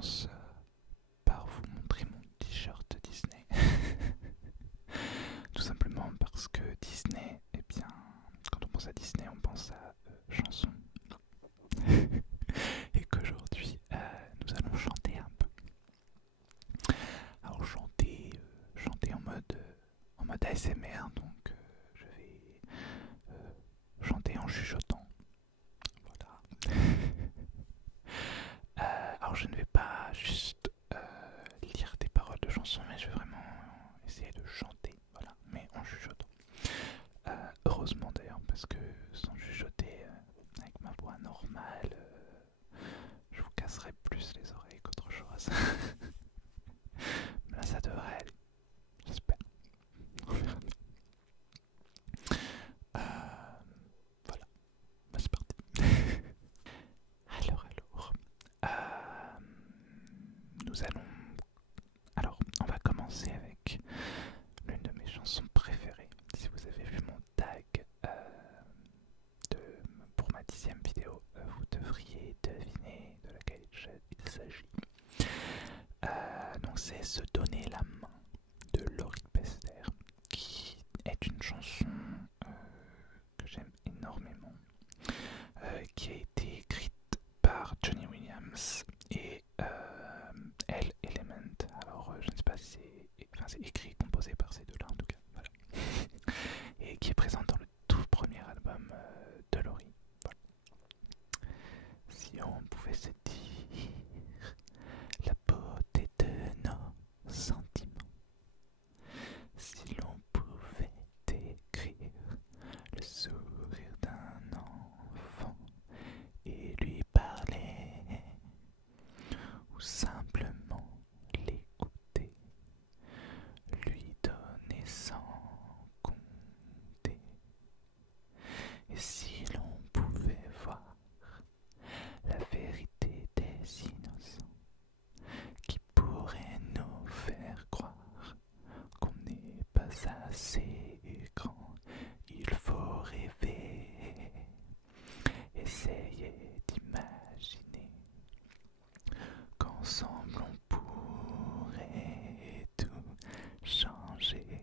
commence par vous montrer mon t-shirt Disney. Tout simplement parce que Disney, eh bien, quand on pense à Disney, on pense à chansons. Et qu'aujourd'hui, nous allons chanter un peu. Alors chanter en mode ASMR, donc je vais chanter en chuchotant. Voilà. Alors je ne vais pas juste lire des paroles de chansons, mais je vais vraiment essayer de chanter, voilà, mais en chuchotant. Heureusement d'ailleurs, parce que sans chuchoter, avec ma voix normale, je vous casserai plus les oreilles qu'autre chose. Mais là ça devrait aller, j'espère. On verra bien. Voilà, bah, c'est parti. Alors, nous allons... Alors, on va commencer avec l'une de mes chansons préférées. Si vous avez vu mon tag pour ma 10e vidéo, vous devriez deviner de laquelle il s'agit. Donc c'est Se donner la main de Laurie Pester, qui est une chanson que j'aime énormément, qui a été écrite par Johnny Williams et Elle Element. Alors je ne sais pas si c'est écrit et composé par ces deux-là en tout cas, voilà. Et qui est présente dans le tout premier album de Laurie. Voilà. Si on pouvait se dire la beauté de nos sentiments, si l'on pouvait décrire le sourire d'un enfant et lui parler, ou simplement l'écouter, lui donner sans compter. Et si l'on pouvait voir la vérité des innocents, qui pourrait nous faire croire qu'on n'est pas assez grand, il faut rêver, essayer d'imaginer qu'ensemble on pourrait tout changer.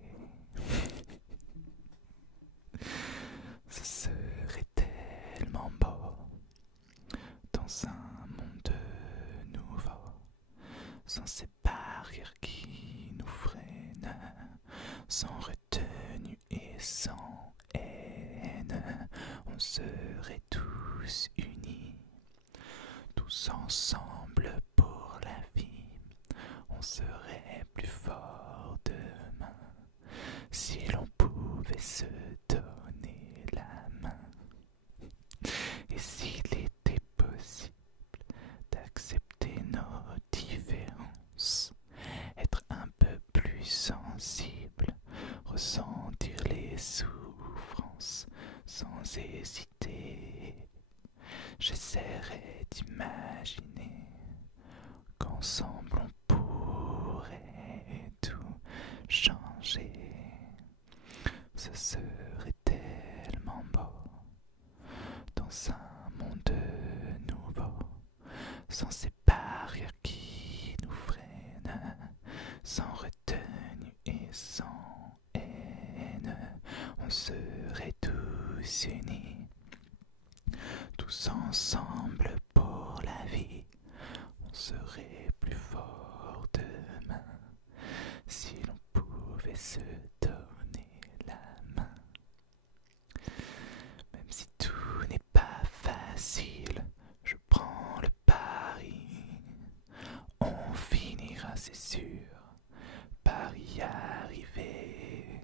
Ce serait tellement beau dans un monde nouveau, sans ces barrières qui nous freinent, sans retenue et sans haine. On serait tous unis, tous ensemble pour la vie. On serait plus fort demain si l'on pouvait se donner la main. Et s'il était possible d'accepter nos différences, être un peu plus sensible, ressentir les souffrances sans hésiter, j'essaierai d'imaginer qu'ensemble on pourrait tout changer. Ce serait tellement beau dans un monde nouveau, sans ces barrières qui nous freinent, sans retenue et sans haine. On serait tous unis, tous ensemble pour la vie. On serait plus fort demain si l'on pouvait se donner la main. Même si tout n'est pas facile, je prends le pari. On finira, c'est sûr, par y arriver.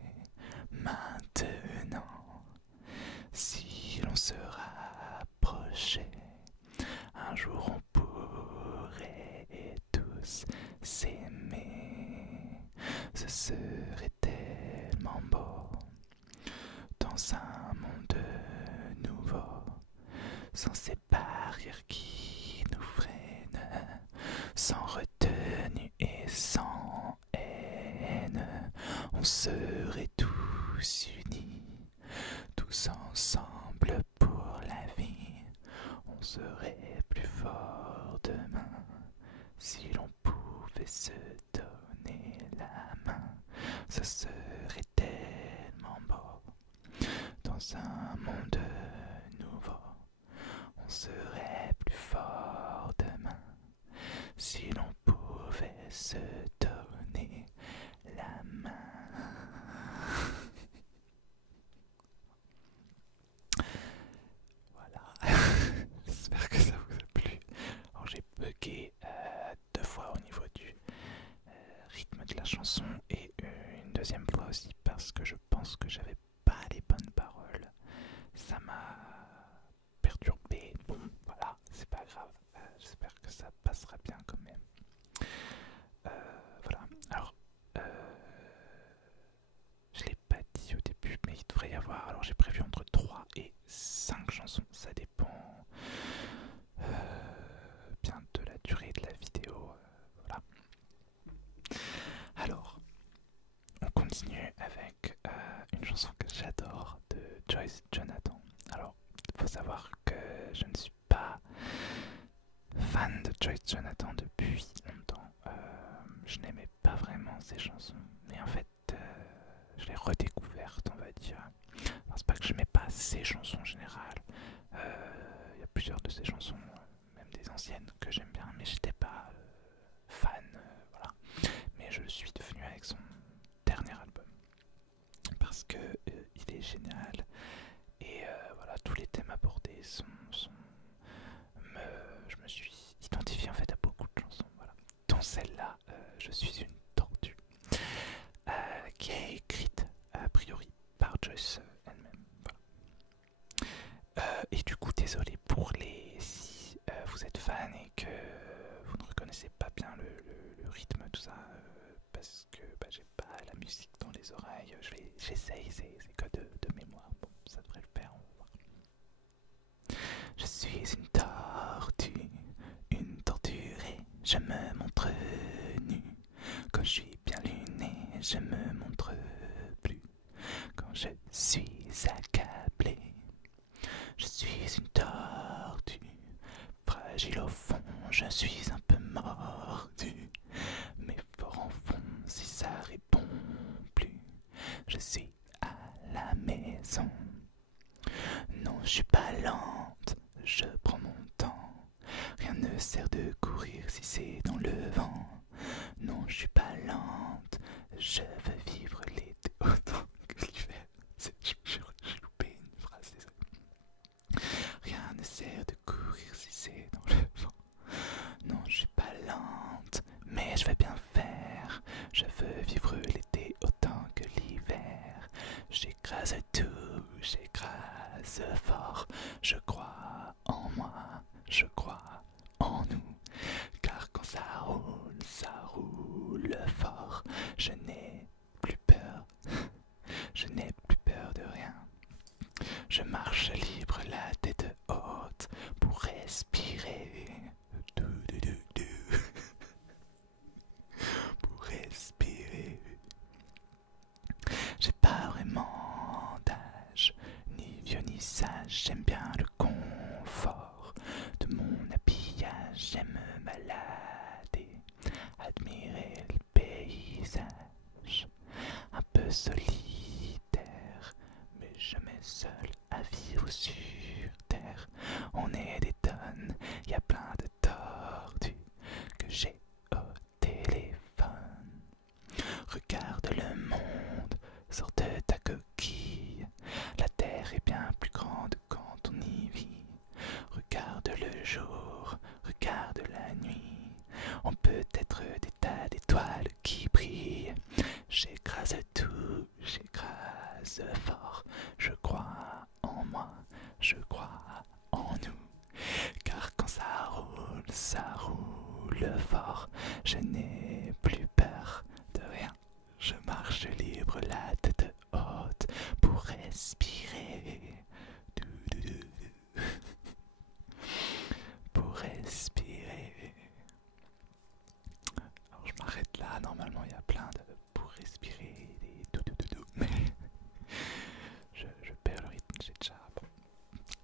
Maintenant, si l'on se rapprochait, un jour on pourrait tous s'aimer. Ce serait tellement beau dans un monde nouveau, sans ces barrières qui nous freinent, sans retenue et sans haine. On serait tous unis, tous ensemble pour la vie. On serait plus fort demain Si l'on pouvait se donner la main, ce serait tellement beau. Dans un monde nouveau, on serait plus fort demain. Si l'on pouvait se donner la main. Voilà, j'espère que ça vous a plu. Alors j'ai bugué 2 fois au niveau du rythme de la chanson et une deuxième fois aussi parce que je pense que j'avais pas les bonnes paroles. Ça m'a perturbé. Bon, voilà, c'est pas grave. J'espère que ça passera bien quand même. Voilà. Alors, je l'ai pas dit au début, mais il devrait y avoir. Alors, j'ai prévu entre 3 et 5 chansons. Ça dépend bien de la durée de la vidéo. Voilà. Alors, on continue avec une chanson que j'adore de Joyce Jonathan. Alors, il faut savoir que je ne suis pas fan de Joyce Jonathan depuis longtemps. Je n'aimais pas vraiment ses chansons, mais en fait, je l'ai redécouverte, on va dire. Enfin, c'est pas que je n'aimais pas ses chansons en général. Il y a plusieurs de ses chansons, même des anciennes, que j'aime bien, mais j'étais pas fan, voilà. Mais je le suis devenu avec son dernier album parce que il est génial et voilà, tous les thèmes abordés je me suis identifié en fait à beaucoup de chansons, voilà, dont celle-là, je suis une tortue, qui est écrite a priori par Joyce elle-même. Voilà. Et du coup, désolé pour si vous êtes fan et que vous ne reconnaissez pas bien le rythme, tout ça, parce que bah, j'ai pas la musique dans les oreilles. J'essaye, c'est que de mémoire. Bon, ça devrait le faire, on va voir. Je suis une torturée, je me montre nu. Quand je suis bien luné, je me montre plus. Quand je suis accablé, je suis une tortue. Fragile au fond, je suis un peu mordu. Mais fort en fond, si ça répond plus, je suis à la maison. Non, je suis pas lente, je prends mon temps. Rien ne sert de courir si c'est dans le vent. Non, je suis pas lente, je veux vivre l'été autant que l'hiver. J'ai loupé une phrase, désolé. Rien ne sert de courir si c'est dans le vent. Non, je suis pas lente, mais je vais bien faire. Je veux vivre l'été autant que l'hiver. J'écrase tout, j'écrase fort. Je crois en moi, je crois en nous. Car quand ça roule fort. Je n'ai plus peur, je n'ai plus peur de rien. Je marche libre, la tête haute, pour respirer. Pour respirer. J'ai pas vraiment d'âge, ni vieux ni sage. J'aime bien le confort de mon habillage. J'aime me balader, admirer le paysage. Un peu solitaire, mais jamais seul à vivre sur terre. On est des tonnes, y a plein de tortues que j'ai au téléphone. Regarde le monde, sors de ta coquille. La terre est bien plus grande quand on y vit. Regarde le jour, regarde la nuit. On peut être des tas d'étoiles qui brillent. J'écrase tout, j'écrase fort. Je crois en moi, je crois en nous. Car quand ça roule fort. Je n'ai plus peur de rien. Je marche libre, la tête haute, pour respirer. Pour respirer. Alors je m'arrête là, normalement il y a plein de pour respirer, des mais je perds le rythme, j'ai déjà... Bon.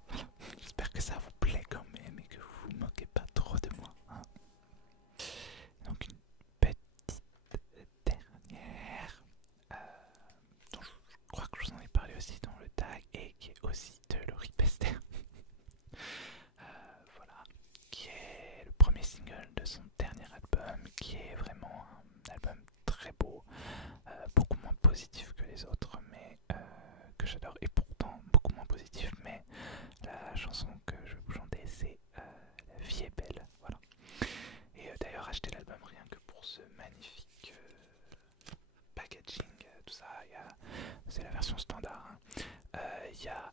Voilà. J'espère que ça vous plaît quand même et que vous vous moquez pas trop de moi. Hein. premier single de son dernier album, qui est vraiment un album très beau, beaucoup moins positif que les autres, mais que j'adore, et pourtant beaucoup moins positif, mais la chanson que je vais vous chanter, c'est La vie est belle, voilà. Et d'ailleurs, achetez l'album rien que pour ce magnifique packaging, tout ça, c'est la version standard, hein. Il y a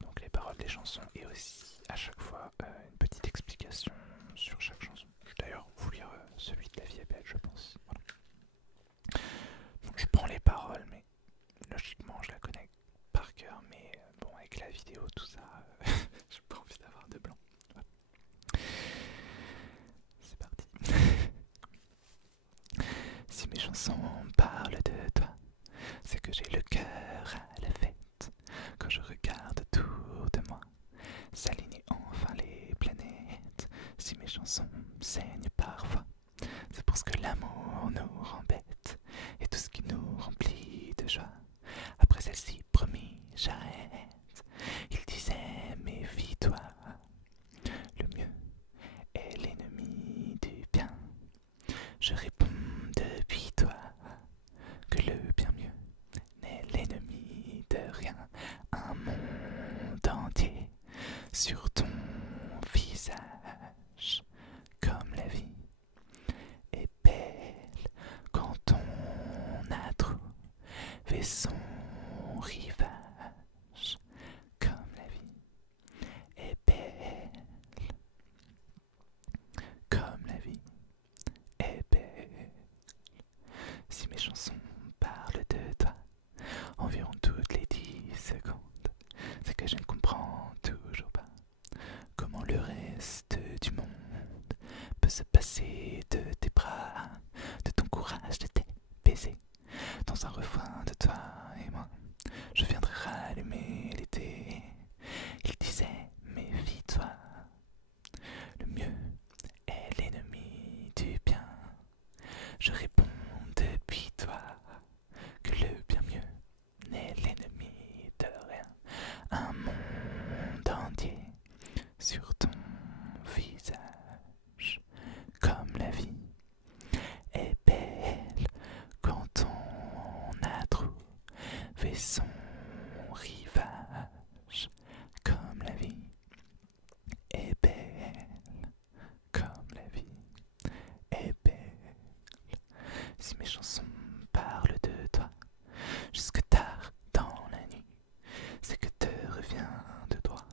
donc les paroles des chansons et aussi à chaque fois une petite explication sur chaque chanson. Je vais d'ailleurs vous lire celui de La vie est belle, je pense. Voilà. Donc, je prends les paroles, mais logiquement je la connais par cœur, mais bon, avec la vidéo, tout ça, j'ai pas envie d'avoir de blanc. Voilà. C'est parti. Si mes chansons parlent de toi, c'est que j'ai le cœur à la fête. Quand je regarde autour de moi s'aligner enfin les planètes. Si mes chansons saignent parfois, c'est parce que l'amour nous rend bêtes et tout ce qui nous remplit de joie. Après celle-ci, promis, j'arrête. Il disait, méfie-toi, le mieux est l'ennemi du bien. Je réponds depuis toi que le bien mieux n'est l'ennemi de rien. Un monde entier sur ton visage, comme la vie est belle quand on a trouvé son rivage, comme la vie est belle, comme la vie est belle. Si mes chansons parlent de toi environ toutes les 10 secondes, c'est que je ne comprends toujours pas comment le reste du monde peut se passer de tes bras, de ton courage, de tes baisers. Dans un refrain de toi et moi, je viendrai rallumer l'été. Il disait, méfie-toi, le mieux est l'ennemi du bien. Je réponds depuis toi que le bien mieux n'est l'ennemi de rien. Un monde entier sur ton visage, comme la vie est belle quand on a trouvé son rivage, comme la vie est belle, comme la vie est belle. Si mes chansons parlent de toi jusque tard dans la nuit, c'est que te revient de droit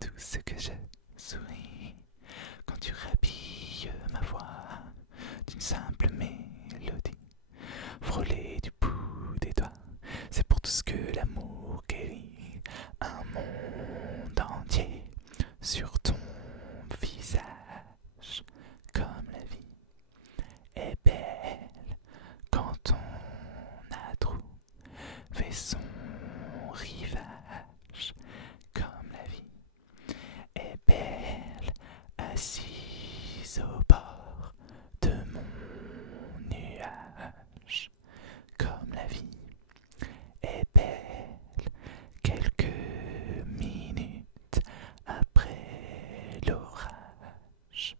tout ce que je souris quand tu rhabilles ma voix d'une simple mélodie frôlée du bout des doigts. C'est pour tout ce que l'amour guérit, un monde entier sur ton visage, comme la vie est belle quand on a trouvé son rivage, comme la vie est belle, assise au bord de mon nuage, comme la vie est belle, quelques minutes après l'orage,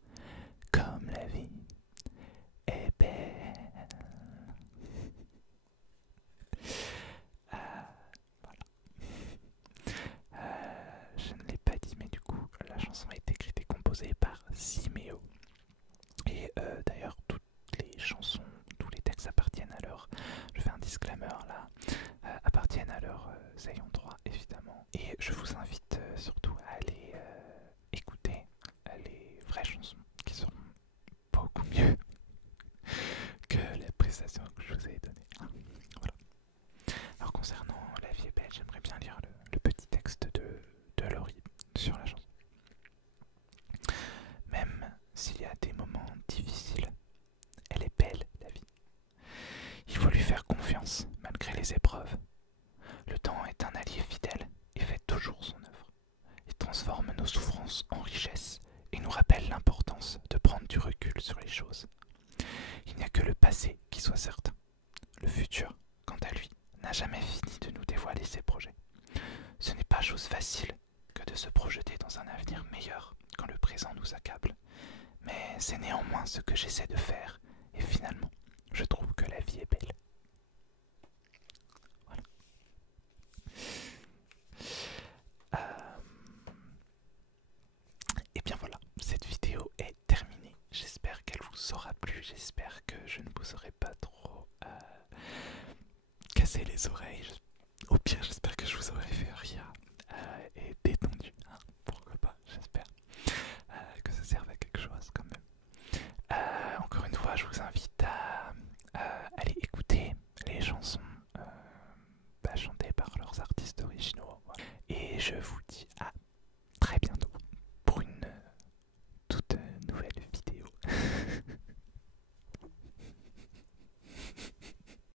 comme la vie est belle. Voilà. Je ne l'ai pas dit, mais du coup, la chanson a été écrite et composée par Simeo. Et d'ailleurs, toutes les chansons, tous les textes appartiennent à leur, je fais un disclaimer là, appartiennent à leurs ayants droit, évidemment. Et je vous invite surtout à aller écouter les vraies chansons qui seront beaucoup mieux que les prestations que je vous ai données. Voilà. Alors concernant La vie est belle, j'aimerais bien lire le petit texte de Laurie sur la chanson. Même s'il y a des moments difficiles, elle est belle, la vie. Il faut lui faire confiance, malgré les épreuves. Le temps est un allié fidèle et fait toujours son œuvre. Il transforme nos souffrances en richesse et nous rappelle l'importance de prendre du recul sur les choses. Il n'y a que le passé qui soit certain. Le futur, quant à lui, n'a jamais fini de nous dévoiler ses projets. Ce n'est pas chose facile que de se projeter dans un avenir meilleur quand le présent nous accable. Mais mais c'est néanmoins ce que j'essaie de faire. Et finalement, je trouve que la vie est belle. Voilà. Et bien voilà, cette vidéo est terminée. J'espère qu'elle vous aura plu. J'espère que je ne vous aurai pas trop cassé les oreilles. Au pire, j'espère que je vous aurai fait rire et détendu. Hein, pourquoi pas, j'espère que ça serve à quelque chose quand même. Encore une fois, je vous invite à aller écouter les chansons chantées par leurs artistes originaux. Voilà. Et je vous